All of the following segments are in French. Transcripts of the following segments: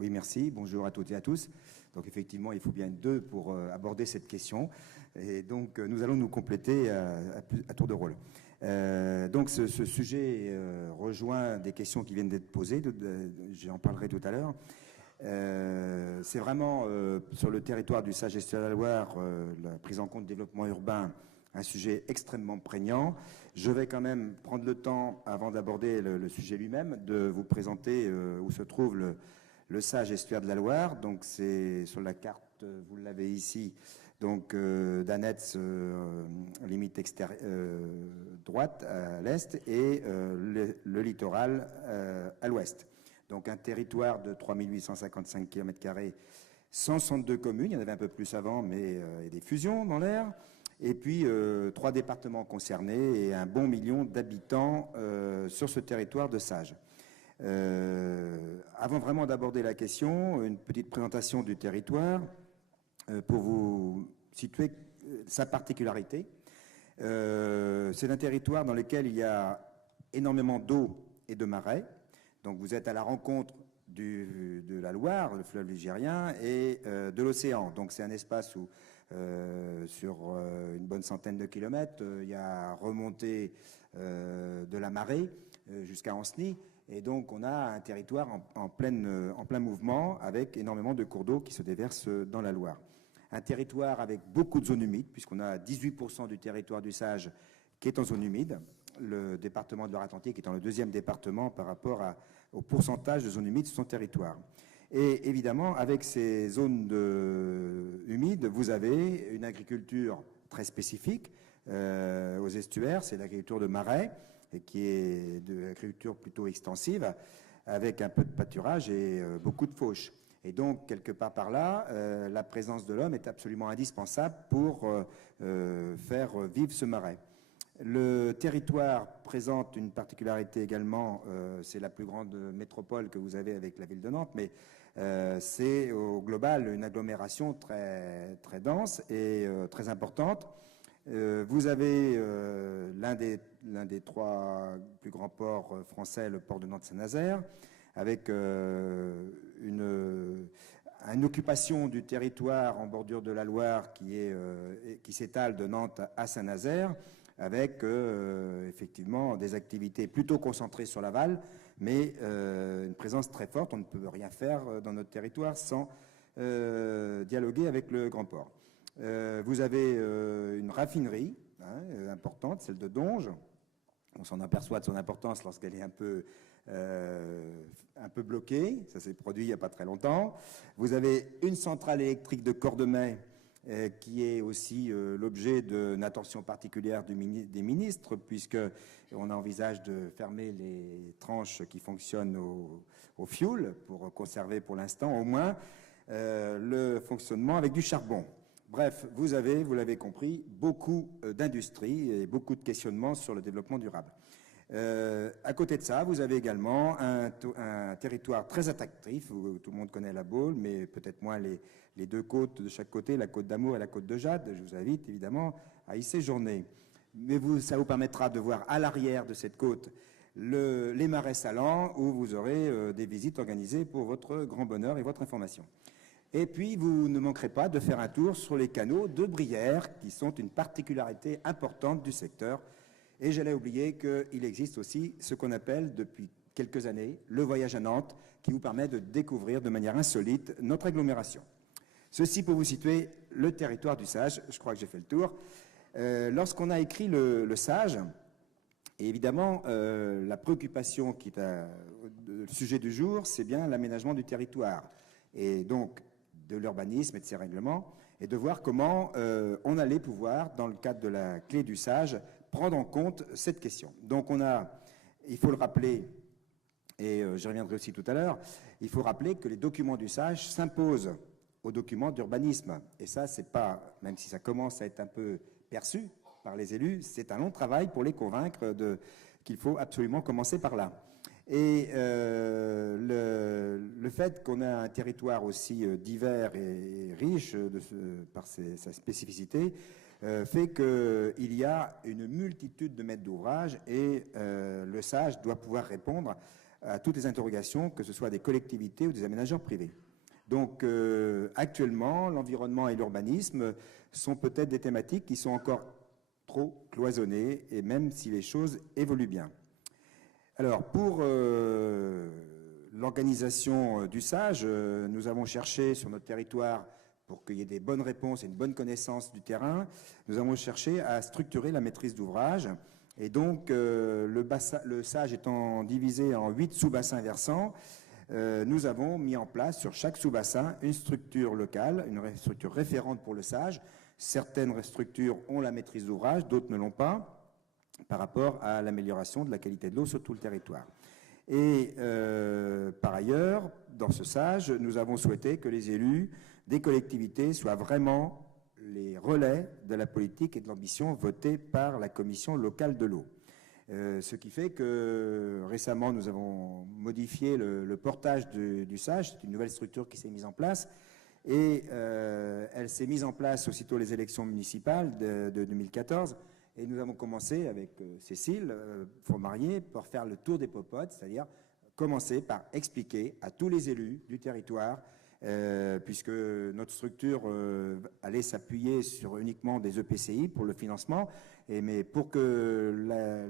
Oui, merci. Bonjour à toutes et à tous. Donc effectivement, il faut bien être deux pour aborder cette question. Et donc nous allons nous compléter à tour de rôle. Donc ce sujet rejoint des questions qui viennent d'être posées. J'en parlerai tout à l'heure. C'est vraiment sur le territoire du Sage Estuaire de la Loire, la prise en compte du développement urbain, un sujet extrêmement prégnant. Je vais quand même prendre le temps, avant d'aborder le sujet lui-même, de vous présenter où se trouve le Sage Estuaire de la Loire. Donc c'est sur la carte, vous l'avez ici, donc d'Annetz, limite droite à l'est, et le littoral à l'ouest. Donc un territoire de 3855 km², 162 communes, il y en avait un peu plus avant, mais il y a des fusions dans l'air. Et puis 3 départements concernés et un bon million d'habitants sur ce territoire de Sage. Avant vraiment d'aborder la question, une petite présentation du territoire pour vous situer sa particularité. C'est un territoire dans lequel il y a énormément d'eau et de marais. Donc vous êtes à la rencontre de la Loire, le fleuve ligérien, et de l'océan. Donc c'est un espace où, sur une bonne centaine de kilomètres, il y a remontée de la marée jusqu'à Ancenis. Et donc on a un territoire en plein mouvement, avec énormément de cours d'eau qui se déversent dans la Loire. Un territoire avec beaucoup de zones humides, puisqu'on a 18% du territoire du Sage qui est en zone humide. Le département de Loire-Atlantique étant le deuxième département par rapport au pourcentage de zones humides sur son territoire. Et évidemment, avec ces zones humides, vous avez une agriculture très spécifique aux estuaires, c'est l'agriculture de marais, et qui est de l'agriculture plutôt extensive, avec un peu de pâturage et beaucoup de fauche. Et donc, quelque part par là, la présence de l'homme est absolument indispensable pour faire vivre ce marais. Le territoire présente une particularité également, c'est la plus grande métropole que vous avez avec la ville de Nantes, mais c'est au global une agglomération très, très dense et très importante. Vous avez l'un des 3 plus grands ports français, le port de Nantes-Saint-Nazaire, avec une occupation du territoire en bordure de la Loire qui s'étale de Nantes à Saint-Nazaire, avec effectivement des activités plutôt concentrées sur l'aval, mais une présence très forte. On ne peut rien faire dans notre territoire sans dialoguer avec le grand port. Vous avez une raffinerie importante, celle de Donges. On s'en aperçoit de son importance lorsqu'elle est un peu bloquée. Ça s'est produit il n'y a pas très longtemps. Vous avez une centrale électrique de Cordemais qui est aussi l'objet d'une attention particulière des ministres, puisqu'on envisage de fermer les tranches qui fonctionnent au fioul pour conserver pour l'instant au moins le fonctionnement avec du charbon. Bref, vous avez, vous l'avez compris, beaucoup d'industries et beaucoup de questionnements sur le développement durable. À côté de ça, vous avez également un territoire très attractif. Tout le monde connaît la Baule, mais peut-être moins les 2 côtes de chaque côté, la côte d'Amour et la côte de Jade. Je vous invite évidemment à y séjourner. Mais ça vous permettra de voir à l'arrière de cette côte les marais salants, où vous aurez des visites organisées pour votre grand bonheur et votre information. Et puis, vous ne manquerez pas de faire un tour sur les canaux de Brière, qui sont une particularité importante du secteur. Et j'allais oublier qu'il existe aussi ce qu'on appelle depuis quelques années le voyage à Nantes, qui vous permet de découvrir de manière insolite notre agglomération. Ceci pour vous situer le territoire du Sage. Je crois que j'ai fait le tour. Lorsqu'on a écrit le Sage, et évidemment, la préoccupation qui est le sujet du jour, c'est bien l'aménagement du territoire. Et donc, de l'urbanisme et de ses règlements, et de voir comment on allait pouvoir, dans le cadre de la clé du Sage, prendre en compte cette question. Donc il faut le rappeler, et j'y reviendrai aussi tout à l'heure, il faut rappeler que les documents du Sage s'imposent aux documents d'urbanisme. Et ça, c'est pas, même si ça commence à être un peu perçu par les élus, c'est un long travail pour les convaincre qu'il faut absolument commencer par là. Et le fait qu'on a un territoire aussi divers et riche par sa spécificité fait qu'il y a une multitude de maîtres d'ouvrage et le Sage doit pouvoir répondre à toutes les interrogations, que ce soit des collectivités ou des aménageurs privés. Donc actuellement, l'environnement et l'urbanisme sont peut-être des thématiques qui sont encore trop cloisonnées, et même si les choses évoluent bien. Alors pour l'organisation du SAGE, nous avons cherché sur notre territoire, pour qu'il y ait des bonnes réponses et une bonne connaissance du terrain, nous avons cherché à structurer la maîtrise d'ouvrage. Et donc, le SAGE étant divisé en 8 sous-bassins versants, nous avons mis en place sur chaque sous-bassin une structure locale, une structure référente pour le SAGE. Certaines structures ont la maîtrise d'ouvrage, d'autres ne l'ont pas, par rapport à l'amélioration de la qualité de l'eau sur tout le territoire. Et par ailleurs, dans ce SAGE, nous avons souhaité que les élus des collectivités soient vraiment les relais de la politique et de l'ambition votée par la commission locale de l'eau. Ce qui fait que récemment, nous avons modifié le portage du SAGE. C'est une nouvelle structure qui s'est mise en place. Et elle s'est mise en place aussitôt les élections municipales de 2014. Et nous avons commencé avec Cécile Fourmarier pour faire le tour des popotes, c'est-à-dire commencer par expliquer à tous les élus du territoire, puisque notre structure allait s'appuyer sur uniquement des EPCI pour le financement, mais pour que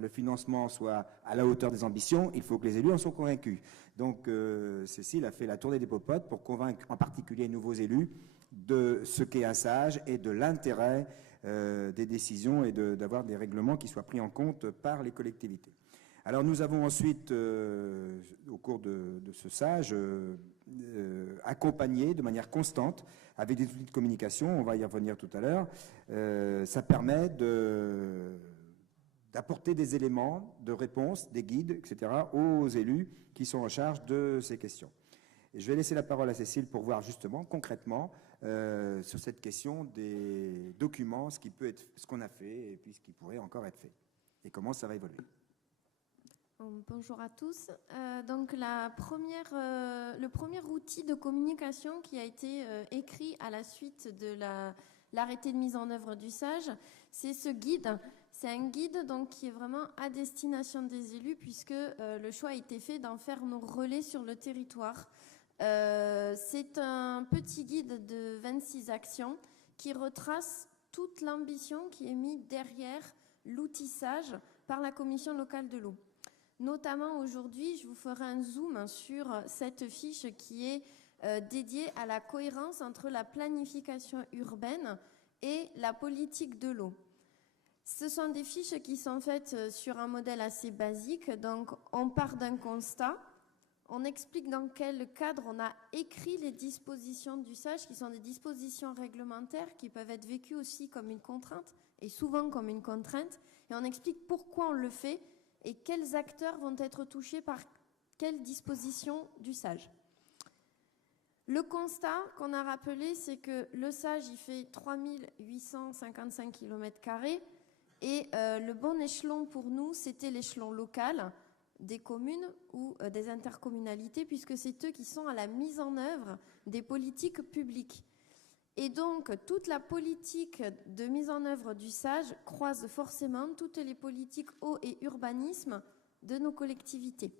le financement soit à la hauteur des ambitions, il faut que les élus en soient convaincus. Donc Cécile a fait la tournée des popotes pour convaincre en particulier les nouveaux élus de ce qu'est un SAGE et de l'intérêt des décisions et d'avoir des règlements qui soient pris en compte par les collectivités. Alors nous avons ensuite, au cours de ce SAGE, accompagné de manière constante avec des outils de communication, on va y revenir tout à l'heure. Ça permet d'apporter des éléments de réponse, des guides, etc., aux élus qui sont en charge de ces questions. Et je vais laisser la parole à Cécile pour voir justement, concrètement, sur cette question des documents, ce qu'on a fait et puis ce qui pourrait encore être fait, et comment ça va évoluer. Bonjour à tous. Donc le premier outil de communication qui a été écrit à la suite de l'arrêté de mise en œuvre du SAGE, c'est ce guide. C'est un guide donc, qui est vraiment à destination des élus, puisque le choix a été fait d'en faire nos relais sur le territoire. C'est un petit guide de 26 actions qui retrace toute l'ambition qui est mise derrière l'outil SAGE par la Commission locale de l'eau. Notamment aujourd'hui, je vous ferai un zoom sur cette fiche qui est dédiée à la cohérence entre la planification urbaine et la politique de l'eau. Ce sont des fiches qui sont faites sur un modèle assez basique. Donc, on part d'un constat, on explique dans quel cadre on a écrit les dispositions du SAGE, qui sont des dispositions réglementaires qui peuvent être vécues aussi comme une contrainte, et souvent comme une contrainte, et on explique pourquoi on le fait, et quels acteurs vont être touchés par quelles dispositions du SAGE. Le constat qu'on a rappelé, c'est que le SAGE, il fait 3855 km², et le bon échelon pour nous, c'était l'échelon local des communes ou des intercommunalités, puisque c'est eux qui sont à la mise en œuvre des politiques publiques. Et donc, toute la politique de mise en œuvre du SAGE croise forcément toutes les politiques eau et urbanisme de nos collectivités.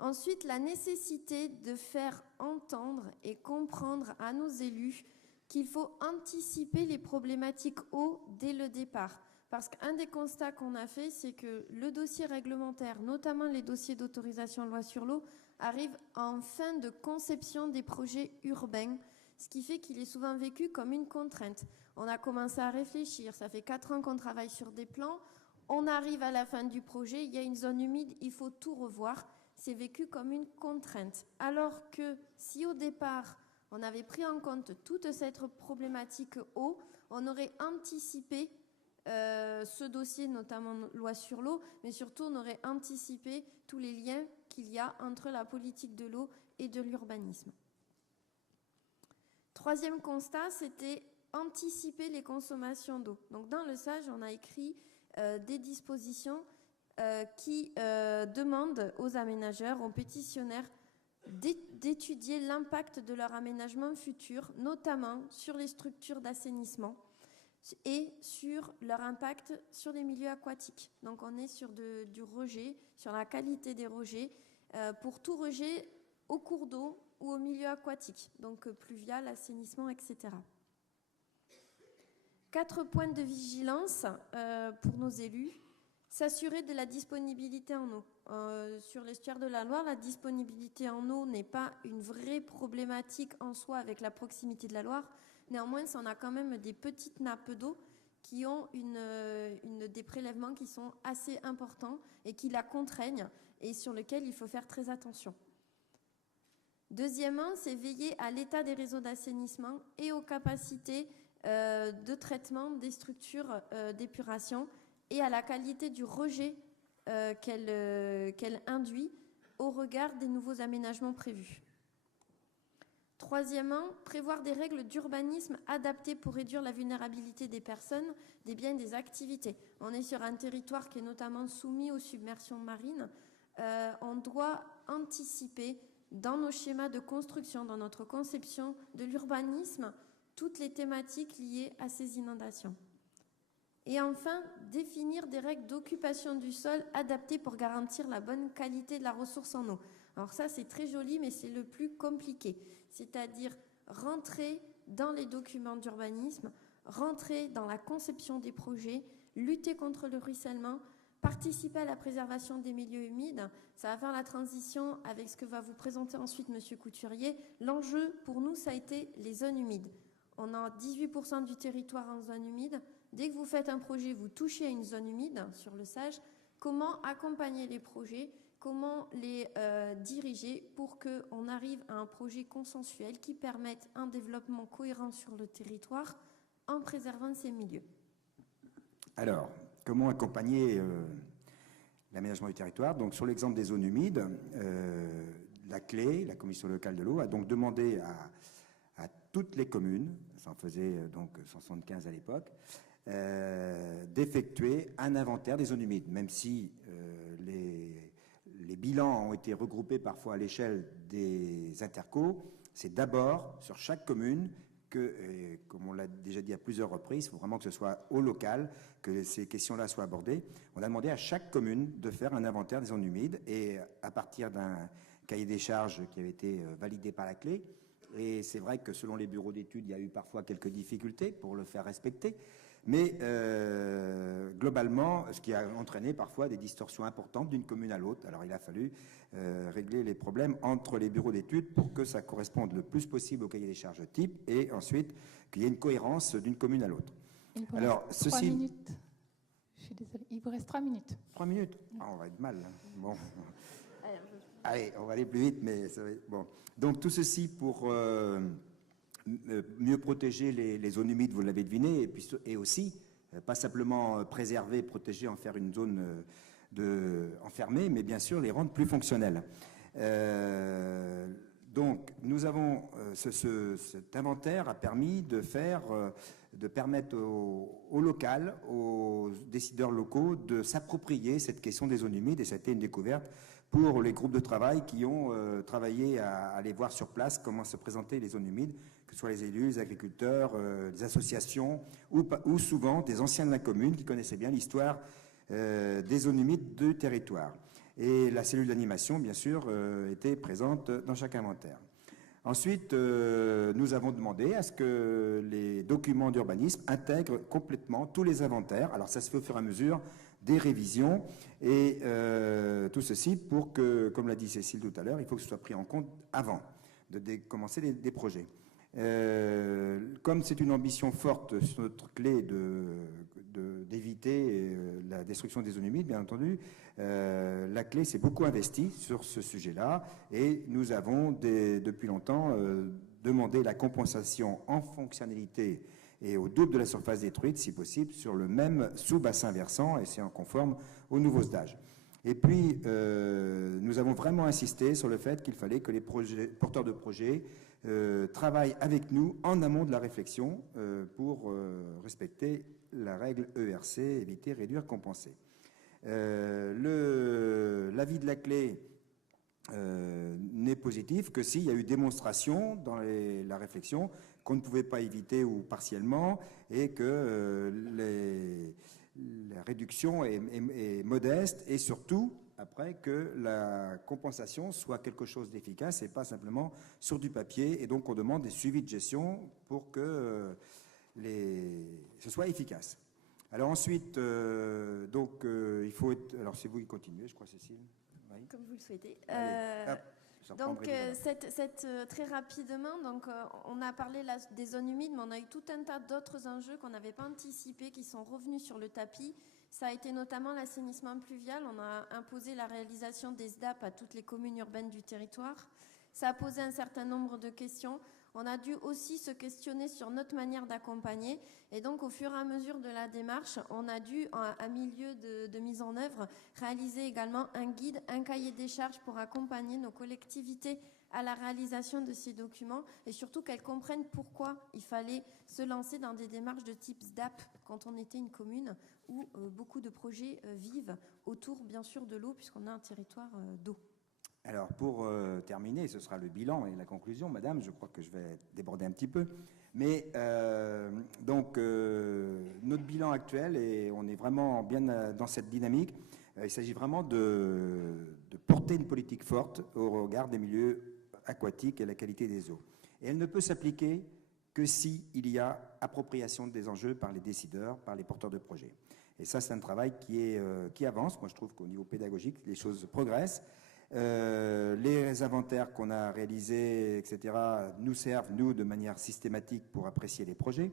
Ensuite, la nécessité de faire entendre et comprendre à nos élus qu'il faut anticiper les problématiques eau dès le départ. Parce qu'un des constats qu'on a fait, c'est que le dossier réglementaire, notamment les dossiers d'autorisation loi sur l'eau, arrive en fin de conception des projets urbains, ce qui fait qu'il est souvent vécu comme une contrainte. On a commencé à réfléchir, ça fait 4 ans qu'on travaille sur des plans, on arrive à la fin du projet, il y a une zone humide, il faut tout revoir, c'est vécu comme une contrainte. Alors que si au départ, on avait pris en compte toute cette problématique eau, on aurait anticipé ce dossier, notamment loi sur l'eau, mais surtout on aurait anticipé tous les liens qu'il y a entre la politique de l'eau et de l'urbanisme. Troisième constat, c'était anticiper les consommations d'eau. Donc dans le SAGE, on a écrit des dispositions qui demandent aux aménageurs, aux pétitionnaires, d'étudier l'impact de leur aménagement futur, notamment sur les structures d'assainissement, et sur leur impact sur les milieux aquatiques. Donc on est sur du rejet, sur la qualité des rejets, pour tout rejet au cours d'eau ou au milieu aquatique, donc pluvial, assainissement, etc. 4 points de vigilance pour nos élus. S'assurer de la disponibilité en eau. Sur l'estuaire de la Loire, la disponibilité en eau n'est pas une vraie problématique en soi avec la proximité de la Loire. Néanmoins, on a quand même des petites nappes d'eau qui ont des prélèvements qui sont assez importants et qui la contraignent et sur lesquels il faut faire très attention. Deuxièmement, c'est veiller à l'état des réseaux d'assainissement et aux capacités de traitement des structures d'épuration et à la qualité du rejet qu'elle induit au regard des nouveaux aménagements prévus. Troisièmement, prévoir des règles d'urbanisme adaptées pour réduire la vulnérabilité des personnes, des biens et des activités. On est sur un territoire qui est notamment soumis aux submersions marines. On doit anticiper dans nos schémas de construction, dans notre conception de l'urbanisme, toutes les thématiques liées à ces inondations. Et enfin, définir des règles d'occupation du sol adaptées pour garantir la bonne qualité de la ressource en eau. Alors ça, c'est très joli, mais c'est le plus compliqué. C'est-à-dire rentrer dans les documents d'urbanisme, rentrer dans la conception des projets, lutter contre le ruissellement, participer à la préservation des milieux humides. Ça va faire la transition avec ce que va vous présenter ensuite M. Couturier. L'enjeu, pour nous, ça a été les zones humides. On a 18% du territoire en zone humide. Dès que vous faites un projet, vous touchez à une zone humide sur le Sage. Comment accompagner les projets ? Comment les diriger pour qu'on arrive à un projet consensuel qui permette un développement cohérent sur le territoire en préservant ces milieux ? Alors, comment accompagner l'aménagement du territoire ? Donc, sur l'exemple des zones humides, la commission locale de l'eau, a donc demandé à toutes les communes, ça en faisait donc 175 à l'époque, d'effectuer un inventaire des zones humides, même si les bilans ont été regroupés parfois à l'échelle des intercos. C'est d'abord sur chaque commune que, comme on l'a déjà dit à plusieurs reprises, il faut vraiment que ce soit au local, que ces questions-là soient abordées. On a demandé à chaque commune de faire un inventaire des zones humides et à partir d'un cahier des charges qui avait été validé par la clé. Et c'est vrai que selon les bureaux d'études, il y a eu parfois quelques difficultés pour le faire respecter. Mais globalement, ce qui a entraîné parfois des distorsions importantes d'une commune à l'autre. Alors il a fallu régler les problèmes entre les bureaux d'études pour que ça corresponde le plus possible au cahier des charges type et ensuite qu'il y ait une cohérence d'une commune à l'autre. Alors, 3 minutes. Je suis désolée. Il vous reste 3 minutes. 3 minutes. Ah, on va être mal. Bon. Allez, on va aller plus vite, mais ça va être bon. Donc tout ceci pour mieux protéger les zones humides, vous l'avez deviné, et aussi, pas simplement préserver, protéger, en faire une zone enfermée, mais bien sûr les rendre plus fonctionnelles. Donc, nous avons cet inventaire a permis de permettre au local, aux décideurs locaux, de s'approprier cette question des zones humides, et ça a été une découverte pour les groupes de travail qui ont travaillé à aller voir sur place comment se présentaient les zones humides, que ce soit les élus, les agriculteurs, les associations, ou souvent des anciens de la commune qui connaissaient bien l'histoire des zones humides du territoire. Et la cellule d'animation, bien sûr, était présente dans chaque inventaire. Ensuite, nous avons demandé à ce que les documents d'urbanisme intègrent complètement tous les inventaires. Alors ça se fait au fur et à mesure des révisions, et tout ceci pour que, comme l'a dit Cécile tout à l'heure, il faut que ce soit pris en compte avant de commencer des projets. Comme c'est une ambition forte sur notre clé d'éviter la destruction des zones humides, bien entendu, la clé s'est beaucoup investie sur ce sujet-là, et nous avons depuis longtemps demandé la compensation en fonctionnalité et au double de la surface détruite, si possible, sur le même sous-bassin versant, et c'est en conforme au nouveau stage. Et puis, nous avons vraiment insisté sur le fait qu'il fallait que les porteurs de projets travaillent avec nous en amont de la réflexion pour respecter la règle ERC, éviter, réduire, compenser. L'avis de la clé n'est positif que s'il y a eu démonstration dans la réflexion qu'on ne pouvait pas éviter ou partiellement et que la réduction est modeste et surtout après que la compensation soit quelque chose d'efficace et pas simplement sur du papier. Et donc on demande des suivis de gestion pour que ce soit efficace. Alors ensuite, il faut être... Alors c'est vous qui continuez, je crois, Cécile. Oui. Comme vous le souhaitez. Très rapidement, on a parlé là des zones humides, mais on a eu tout un tas d'autres enjeux qu'on n'avait pas anticipés, qui sont revenus sur le tapis. Ça a été notamment l'assainissement pluvial. On a imposé la réalisation des SDAP à toutes les communes urbaines du territoire. Ça a posé un certain nombre de questions. On a dû aussi se questionner sur notre manière d'accompagner. Et donc, au fur et à mesure de la démarche, on a dû, à milieu de mise en œuvre, réaliser également un guide, un cahier des charges pour accompagner nos collectivités à la réalisation de ces documents et surtout qu'elles comprennent pourquoi il fallait se lancer dans des démarches de type SDAP quand on était une commune où beaucoup de projets vivent autour, bien sûr, de l'eau, puisqu'on a un territoire d'eau. Alors, pour terminer, ce sera le bilan et la conclusion, madame, je crois que je vais déborder un petit peu. Mais notre bilan actuel, et on est vraiment bien dans cette dynamique, il s'agit vraiment de porter une politique forte au regard des milieux aquatiques et la qualité des eaux. Et elle ne peut s'appliquer que s'il y a appropriation des enjeux par les décideurs, par les porteurs de projets. Et ça, c'est un travail qui avance. Moi, je trouve qu'au niveau pédagogique, les choses progressent. Les inventaires qu'on a réalisés, etc., nous servent, nous, de manière systématique pour apprécier les projets.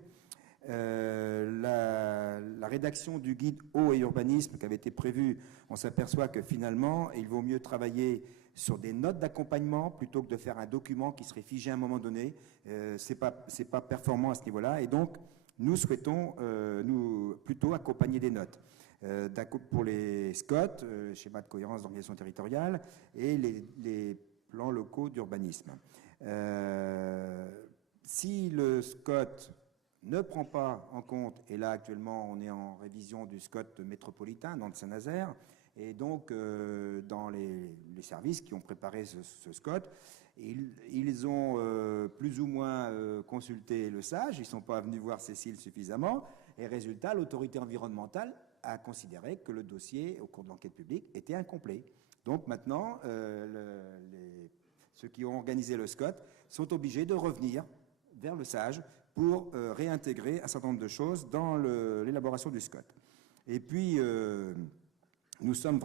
La rédaction du guide eau et urbanisme qui avait été prévue, on s'aperçoit que finalement, il vaut mieux travailler sur des notes d'accompagnement plutôt que de faire un document qui serait figé à un moment donné. C'est pas performant à ce niveau-là. Et donc, nous souhaitons plutôt accompagner des notes. Pour les SCOT, schéma de cohérence d'organisation territoriale, et les plans locaux d'urbanisme. Si le SCOT ne prend pas en compte, et là actuellement on est en révision du SCOT métropolitain dans le Saint-Nazaire, et donc dans les services qui ont préparé ce SCOT, ils ont plus ou moins consulté le SAGE, ils ne sont pas venus voir Cécile suffisamment, et résultat, l'autorité environnementale a considéré que le dossier, au cours de l'enquête publique, était incomplet. Donc maintenant, ceux qui ont organisé le SCOT sont obligés de revenir vers le SAGE pour réintégrer un certain nombre de choses dans l'élaboration du SCOT. Et puis, nous avons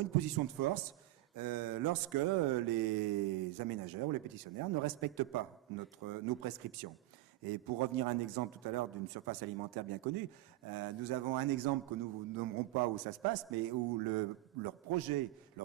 une position de force lorsque les aménageurs ou les pétitionnaires ne respectent pas nos prescriptions. Et pour revenir à un exemple tout à l'heure d'une surface alimentaire bien connue, nous avons un exemple que nous ne nommerons pas où ça se passe, mais où leur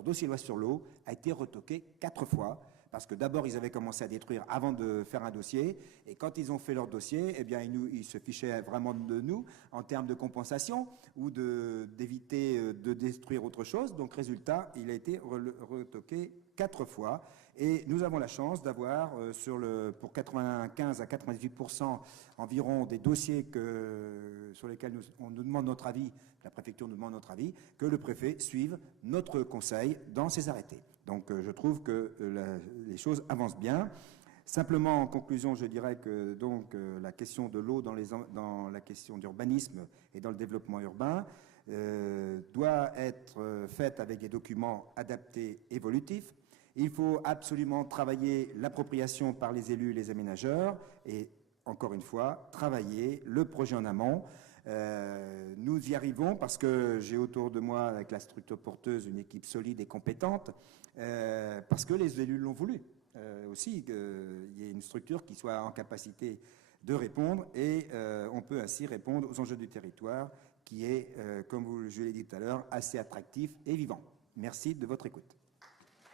dossier loi sur l'eau a été retoqué 4 fois, parce que d'abord ils avaient commencé à détruire avant de faire un dossier, et quand ils ont fait leur dossier, eh bien ils se fichaient vraiment de nous en termes de compensation ou d'éviter de détruire autre chose. Donc résultat, il a été retoqué 4 fois. Et nous avons la chance d'avoir, pour 95 à 98% environ des dossiers sur lesquels on nous demande notre avis, la préfecture nous demande notre avis, que le préfet suive notre conseil dans ses arrêtés. Donc je trouve que les choses avancent bien. Simplement, en conclusion, je dirais que la question de l'eau dans la question d'urbanisme et dans le développement urbain doit être faite avec des documents adaptés, évolutifs. Il faut absolument travailler l'appropriation par les élus et les aménageurs et, encore une fois, travailler le projet en amont. Nous y arrivons parce que j'ai autour de moi, avec la structure porteuse, une équipe solide et compétente, parce que les élus l'ont voulu. Aussi, qu'il y ait une structure qui soit en capacité de répondre et on peut ainsi répondre aux enjeux du territoire qui est, comme je l'ai dit tout à l'heure, assez attractif et vivant. Merci de votre écoute.